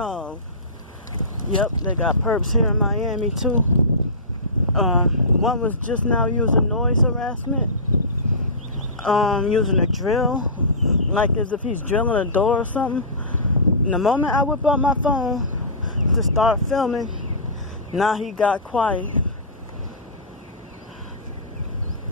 dog. Yep, they got perps here in Miami too. One was just now using noise harassment. Using a drill, like as if he's drilling a door or something. And the moment I whip out my phone to start filming, now he got quiet.